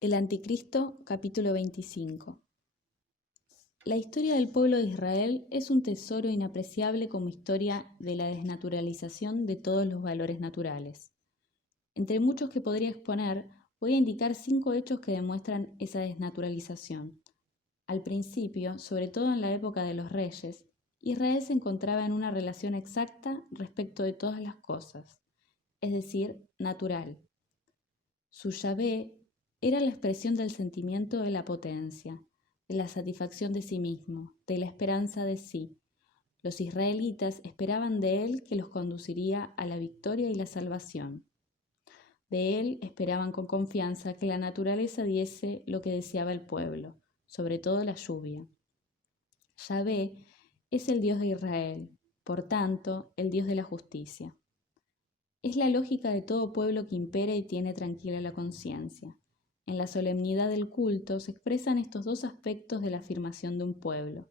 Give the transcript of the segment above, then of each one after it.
El Anticristo, capítulo 25. La historia del pueblo de Israel es un tesoro inapreciable como historia de la desnaturalización de todos los valores naturales. Entre muchos que podría exponer, voy a indicar 5 hechos que demuestran esa desnaturalización. Al principio, sobre todo en la época de los reyes, Israel se encontraba en una relación exacta respecto de todas las cosas, es decir, natural. Su Yahvé era la expresión del sentimiento de la potencia, de la satisfacción de sí mismo, de la esperanza de sí. Los israelitas esperaban de él que los conduciría a la victoria y la salvación. De él esperaban con confianza que la naturaleza diese lo que deseaba el pueblo, sobre todo la lluvia. Yahvé es el Dios de Israel, por tanto, el Dios de la justicia. Es la lógica de todo pueblo que impera y tiene tranquila la conciencia. En la solemnidad del culto se expresan estos dos aspectos de la afirmación de un pueblo.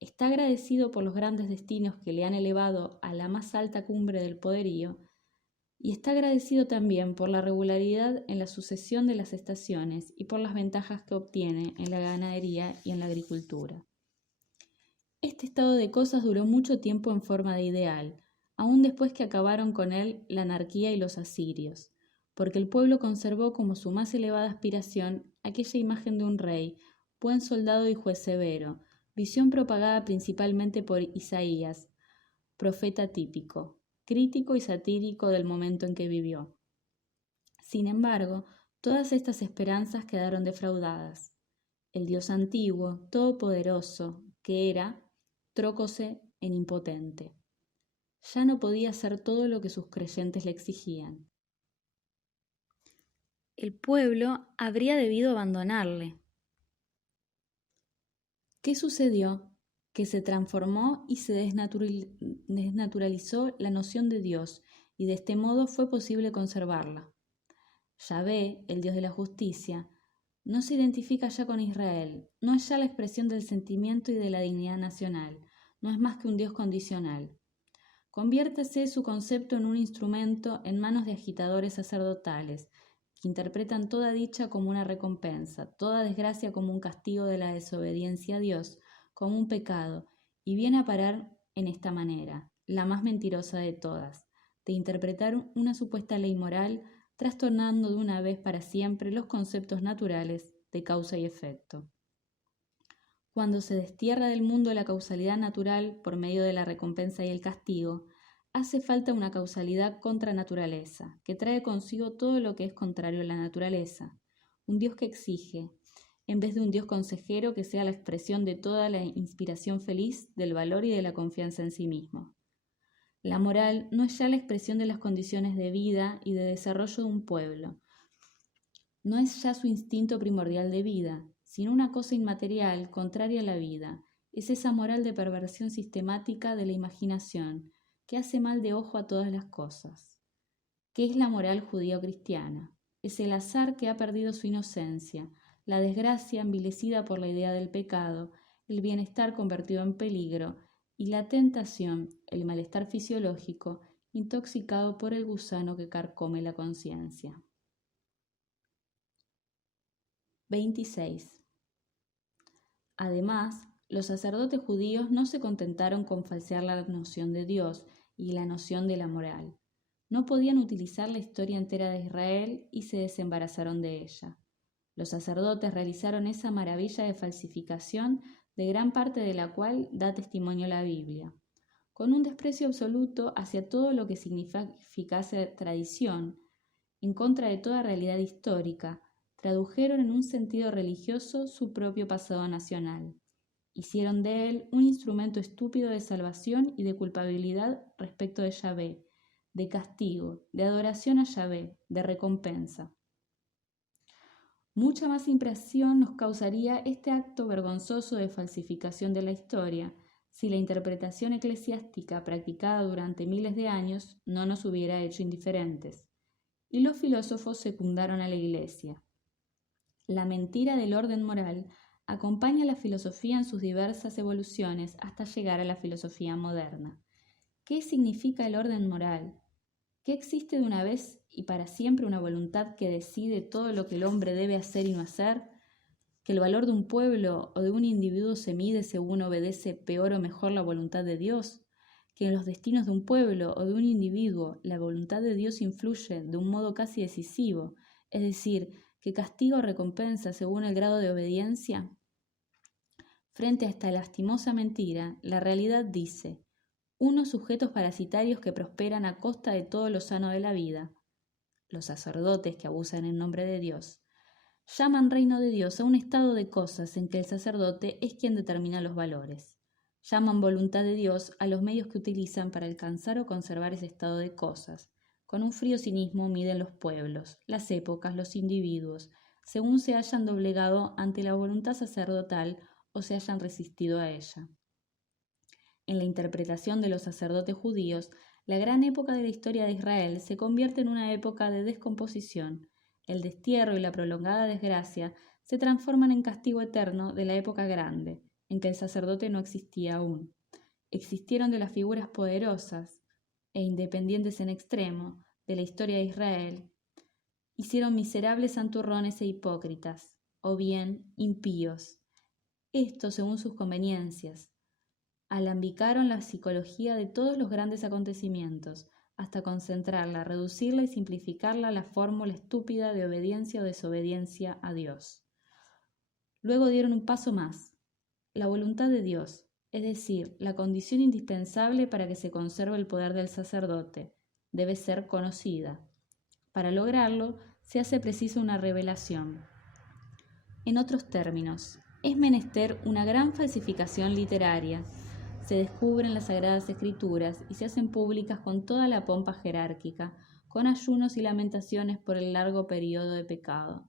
Está agradecido por los grandes destinos que le han elevado a la más alta cumbre del poderío, y está agradecido también por la regularidad en la sucesión de las estaciones y por las ventajas que obtiene en la ganadería y en la agricultura. Este estado de cosas duró mucho tiempo en forma de ideal, aún después que acabaron con él la anarquía y los asirios, porque el pueblo conservó como su más elevada aspiración aquella imagen de un rey, buen soldado y juez severo, visión propagada principalmente por Isaías, profeta típico, crítico y satírico del momento en que vivió. Sin embargo, todas estas esperanzas quedaron defraudadas. El Dios antiguo, todopoderoso, que era, trócose en impotente. Ya no podía hacer todo lo que sus creyentes le exigían. El pueblo habría debido abandonarle. ¿Qué sucedió? Que se transformó y se desnaturalizó la noción de Dios, y de este modo fue posible conservarla. Yahvé, el Dios de la justicia, no se identifica ya con Israel, no es ya la expresión del sentimiento y de la dignidad nacional, no es más que un Dios condicional. Conviértase su concepto en un instrumento en manos de agitadores sacerdotales, que interpretan toda dicha como una recompensa, toda desgracia como un castigo de la desobediencia a Dios, como un pecado, y viene a parar en esta manera, la más mentirosa de todas, de interpretar una supuesta ley moral, trastornando de una vez para siempre los conceptos naturales de causa y efecto. Cuando se destierra del mundo la causalidad natural por medio de la recompensa y el castigo, hace falta una causalidad contra naturaleza, que trae consigo todo lo que es contrario a la naturaleza, un Dios que exige, en vez de un Dios consejero que sea la expresión de toda la inspiración feliz del valor y de la confianza en sí mismo. La moral no es ya la expresión de las condiciones de vida y de desarrollo de un pueblo, no es ya su instinto primordial de vida, sino una cosa inmaterial, contraria a la vida. Es esa moral de perversión sistemática de la imaginación, que hace mal de ojo a todas las cosas. ¿Qué es la moral judío-cristiana? Es el azar que ha perdido su inocencia, la desgracia envilecida por la idea del pecado, el bienestar convertido en peligro, y la tentación, el malestar fisiológico, intoxicado por el gusano que carcome la conciencia. 26. Además, los sacerdotes judíos no se contentaron con falsear la noción de Dios y la noción de la moral. No podían utilizar la historia entera de Israel y se desembarazaron de ella. Los sacerdotes realizaron esa maravilla de falsificación de gran parte de la cual da testimonio la Biblia, con un desprecio absoluto hacia todo lo que significase tradición, en contra de toda realidad histórica. Tradujeron en un sentido religioso su propio pasado nacional. Hicieron de él un instrumento estúpido de salvación y de culpabilidad respecto de Yahvé, de castigo, de adoración a Yahvé, de recompensa. Mucha más impresión nos causaría este acto vergonzoso de falsificación de la historia si la interpretación eclesiástica practicada durante miles de años no nos hubiera hecho indiferentes. Y los filósofos secundaron a la Iglesia. La mentira del orden moral acompaña a la filosofía en sus diversas evoluciones hasta llegar a la filosofía moderna. ¿Qué significa el orden moral? que existe de una vez y para siempre una voluntad que decide todo lo que el hombre debe hacer y no hacer, que el valor de un pueblo o de un individuo se mide según obedece peor o mejor la voluntad de Dios, que en los destinos de un pueblo o de un individuo la voluntad de Dios influye de un modo casi decisivo, es decir, que castiga o recompensa según el grado de obediencia. Frente a esta lastimosa mentira, la realidad dice: unos sujetos parasitarios que prosperan a costa de todo lo sano de la vida, los sacerdotes que abusan en nombre de Dios, llaman reino de Dios a un estado de cosas en que el sacerdote es quien determina los valores. Llaman voluntad de Dios a los medios que utilizan para alcanzar o conservar ese estado de cosas. Con un frío cinismo miden los pueblos, las épocas, los individuos, según se hayan doblegado ante la voluntad sacerdotal o se hayan resistido a ella. En la interpretación de los sacerdotes judíos, la gran época de la historia de Israel se convierte en una época de descomposición. El destierro y la prolongada desgracia se transforman en castigo eterno de la época grande, en que el sacerdote no existía aún. Existieron de las figuras poderosas e independientes en extremo de la historia de Israel, hicieron miserables santurrones e hipócritas, o bien impíos. Esto según sus conveniencias. Alambicaron la psicología de todos los grandes acontecimientos, hasta concentrarla, reducirla y simplificarla a la fórmula estúpida de obediencia o desobediencia a Dios. Luego dieron un paso más, la voluntad de Dios, es decir, la condición indispensable para que se conserve el poder del sacerdote, debe ser conocida. Para lograrlo, se hace preciso una revelación. En otros términos, es menester una gran falsificación literaria. Se descubren las Sagradas Escrituras y se hacen públicas con toda la pompa jerárquica, con ayunos y lamentaciones por el largo período de pecado.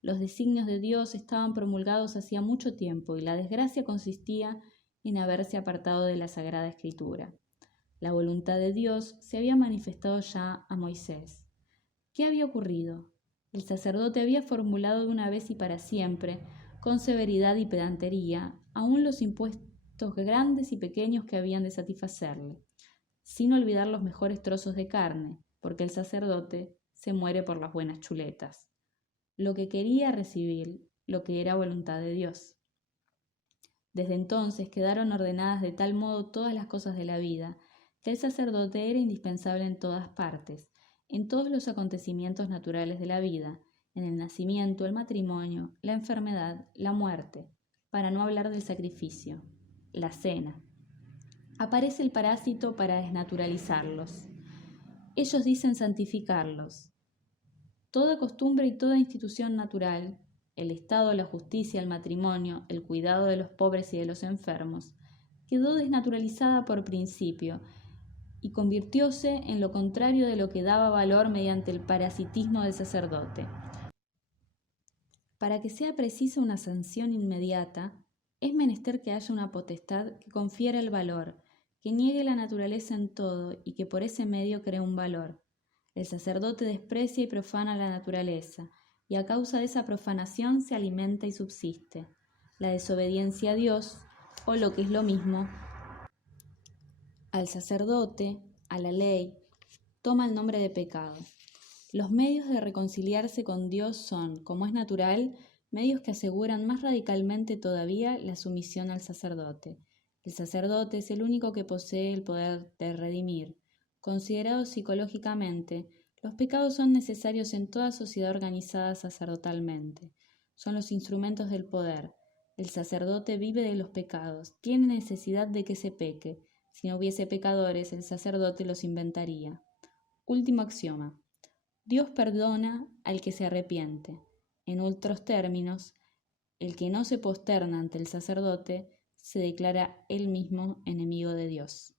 Los designios de Dios estaban promulgados hacía mucho tiempo y la desgracia consistía en haberse apartado de la Sagrada Escritura. La voluntad de Dios se había manifestado ya a Moisés. ¿Qué había ocurrido? El sacerdote había formulado de una vez y para siempre, con severidad y pedantería, aún los impuestos grandes y pequeños que habían de satisfacerle, sin olvidar los mejores trozos de carne, porque el sacerdote se muere por las buenas chuletas. Lo que quería recibir, lo que era voluntad de Dios. Desde entonces quedaron ordenadas de tal modo todas las cosas de la vida, que el sacerdote era indispensable en todas partes, en todos los acontecimientos naturales de la vida, en el nacimiento, el matrimonio, la enfermedad, la muerte, para no hablar del sacrificio, la cena. Aparece el parásito para desnaturalizarlos. Ellos dicen santificarlos. Toda costumbre y toda institución natural, el Estado, la justicia, el matrimonio, el cuidado de los pobres y de los enfermos, quedó desnaturalizada por principio y convirtióse en lo contrario de lo que daba valor mediante el parasitismo del sacerdote. Para que sea precisa una sanción inmediata, es menester que haya una potestad que confiera el valor, que niegue la naturaleza en todo y que por ese medio cree un valor. El sacerdote desprecia y profana la naturaleza, y a causa de esa profanación se alimenta y subsiste. La desobediencia a Dios, o lo que es lo mismo, al sacerdote, a la ley, toma el nombre de pecado. Los medios de reconciliarse con Dios son, como es natural, medios que aseguran más radicalmente todavía la sumisión al sacerdote. El sacerdote es el único que posee el poder de redimir. Considerados psicológicamente, los pecados son necesarios en toda sociedad organizada sacerdotalmente. Son los instrumentos del poder. El sacerdote vive de los pecados, tiene necesidad de que se peque. Si no hubiese pecadores, el sacerdote los inventaría. Último axioma. Dios perdona al que se arrepiente. En otros términos, el que no se posterna ante el sacerdote se declara él mismo enemigo de Dios.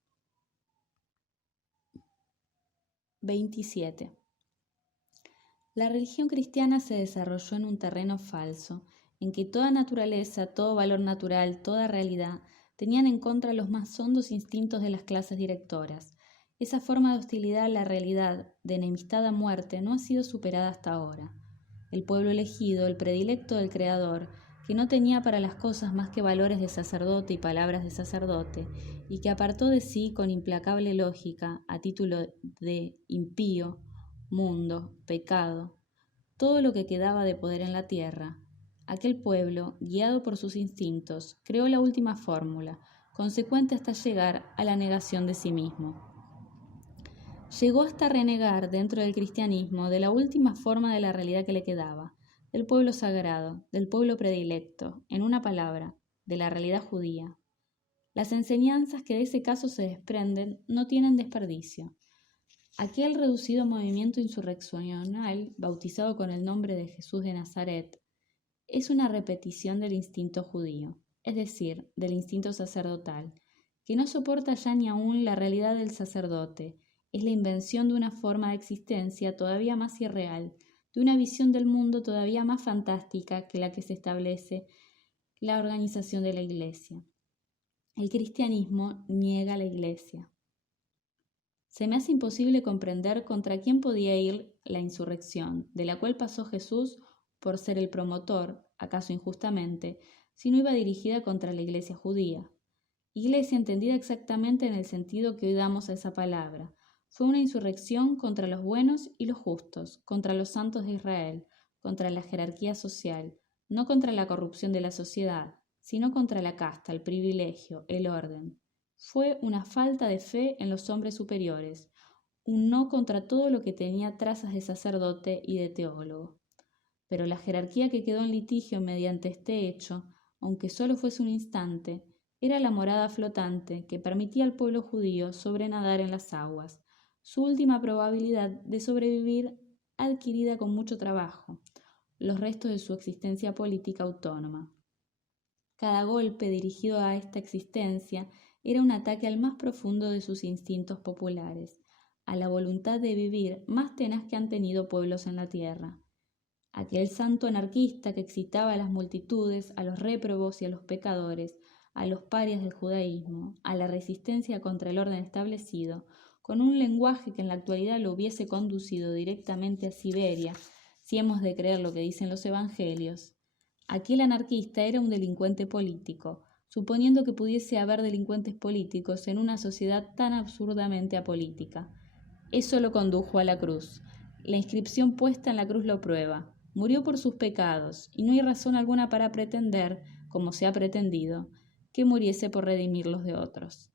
27. La religión cristiana se desarrolló en un terreno falso, en que toda naturaleza, todo valor natural, toda realidad, tenían en contra los más hondos instintos de las clases directoras. Esa forma de hostilidad a la realidad, de enemistad a muerte, no ha sido superada hasta ahora. El pueblo elegido, el predilecto del Creador, que no tenía para las cosas más que valores de sacerdote y palabras de sacerdote, y que apartó de sí con implacable lógica, a título de impío, mundo, pecado, todo lo que quedaba de poder en la tierra. Aquel pueblo, guiado por sus instintos, creó la última fórmula, consecuente hasta llegar a la negación de sí mismo. Llegó hasta renegar dentro del cristianismo de la última forma de la realidad que le quedaba, del pueblo sagrado, del pueblo predilecto, en una palabra, de la realidad judía. Las enseñanzas que de ese caso se desprenden no tienen desperdicio. Aquel reducido movimiento insurreccional, bautizado con el nombre de Jesús de Nazaret, es una repetición del instinto judío, es decir, del instinto sacerdotal, que no soporta ya ni aún la realidad del sacerdote. Es la invención de una forma de existencia todavía más irreal, de una visión del mundo todavía más fantástica que la que se establece la organización de la Iglesia. El cristianismo niega la Iglesia. Se me hace imposible comprender contra quién podía ir la insurrección, de la cual pasó Jesús por ser el promotor, acaso injustamente, si no iba dirigida contra la Iglesia judía. Iglesia entendida exactamente en el sentido que hoy damos a esa palabra. Fue una insurrección contra los buenos y los justos, contra los santos de Israel, contra la jerarquía social, no contra la corrupción de la sociedad, sino contra la casta, el privilegio, el orden. Fue una falta de fe en los hombres superiores, un no contra todo lo que tenía trazas de sacerdote y de teólogo. Pero la jerarquía que quedó en litigio mediante este hecho, aunque solo fuese un instante, era la morada flotante que permitía al pueblo judío sobrenadar en las aguas, su última probabilidad de sobrevivir adquirida con mucho trabajo, los restos de su existencia política autónoma. Cada golpe dirigido a esta existencia era un ataque al más profundo de sus instintos populares, a la voluntad de vivir más tenaz que han tenido pueblos en la tierra. Aquel santo anarquista que excitaba a las multitudes, a los réprobos y a los pecadores, a los parias del judaísmo, a la resistencia contra el orden establecido, con un lenguaje que en la actualidad lo hubiese conducido directamente a Siberia, si hemos de creer lo que dicen los evangelios. Aquel anarquista era un delincuente político, suponiendo que pudiese haber delincuentes políticos en una sociedad tan absurdamente apolítica. Eso lo condujo a la cruz. La inscripción puesta en la cruz lo prueba. Murió por sus pecados, y no hay razón alguna para pretender, como se ha pretendido, que muriese por redimir los de otros.